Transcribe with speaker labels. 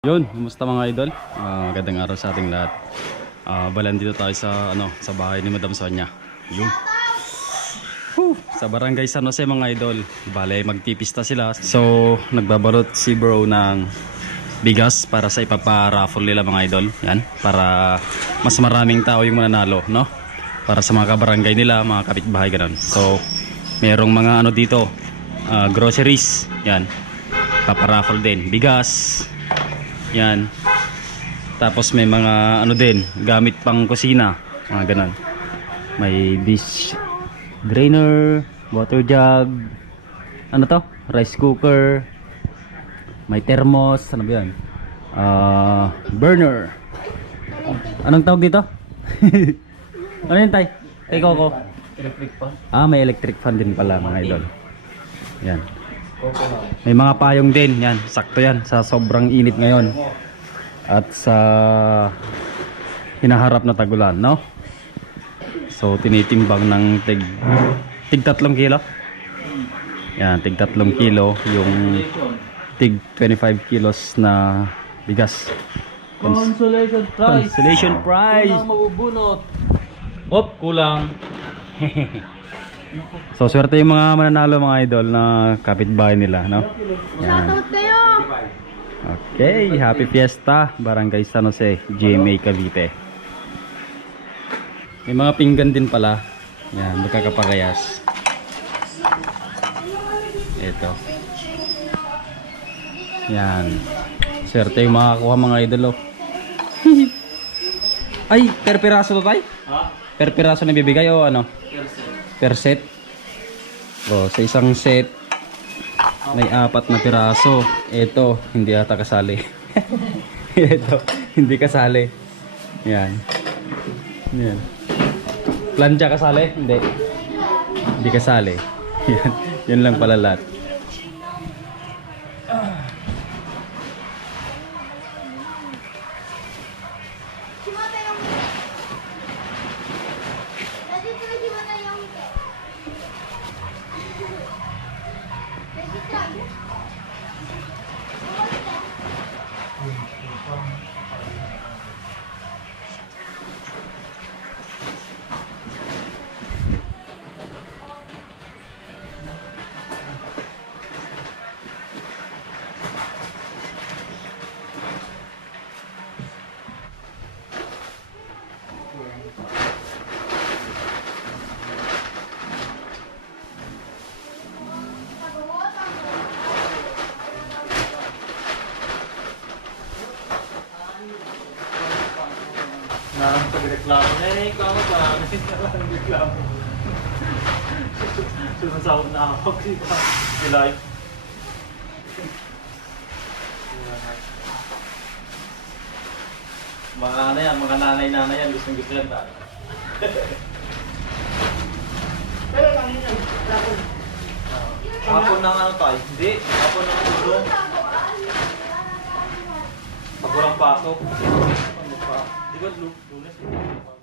Speaker 1: Yun, kumusta mga idol? Ah, magandang araw sa ating lahat. Ah, balan dito tayo sa ano, sa bahay ni Madam Sonia. Yun. Whew, sa barangay San Jose mga idol. Bale, magpipista sila. So, nagbabalot si bro ng bigas para sa ipaparaffle nila mga idol. Yan, para mas maraming tao yung mananalo, no? Para sa mga kabarangay nila, mga kapitbahay ganun. So, merong mga ano dito, ah, groceries. Yan, paparaffle din. Bigas, yan. Tapos may mga ano din, gamit pang kusina, mga ganun. May dish drainer, water jug, ano to? Rice cooker, may thermos, ano ba yan? Ah, burner. Anong tawag dito? ano yun, tay? Tay Coco?
Speaker 2: Electric pan.
Speaker 1: Ah, may electric fan din pala, mga idol. Yan. May mga payong din, yan. Sakto yan sa sobrang init ngayon. At sa hinaharap na tagulan, no? So, tinitimbang ng tig, tig tatlong kilo. Yan, tig tatlong kilo. Yung tig 25 kilos na bigas.
Speaker 2: Consolation prize.
Speaker 1: Consolation prize!
Speaker 2: Kulang mabubunot. Op, kulang.
Speaker 1: So, swerte yung mga mananalo mga idol na kapitbahay nila, no? Yan. Okay, happy fiesta, Barangay San Jose, GMA Cavite. May mga pinggan din pala. Yan, magkakapagayas. Ito. Yan. Swerte yung makakuha mga idol, oh. Ay, per piraso to tayo?
Speaker 2: Ha?
Speaker 1: Per piraso na bibigay o ano? per set. O, sa isang set, may apat na piraso. Ito, hindi ata kasali. Ito, hindi kasali. Yan. Yan. Plancha kasali? Hindi. Hindi kasali. Yan. Yan lang pala lahat.
Speaker 2: Narang pagreklamo. Eh, ikaw pa. Narang reklamo. Sumasawag na ako. Di live. Mga ano yan, mga nanay-nanay yan, gustong gusto yan tayo. Hapon ng ano tayo? Hindi, hapon ng ulo. Pag walang pasok. Ano pa? Di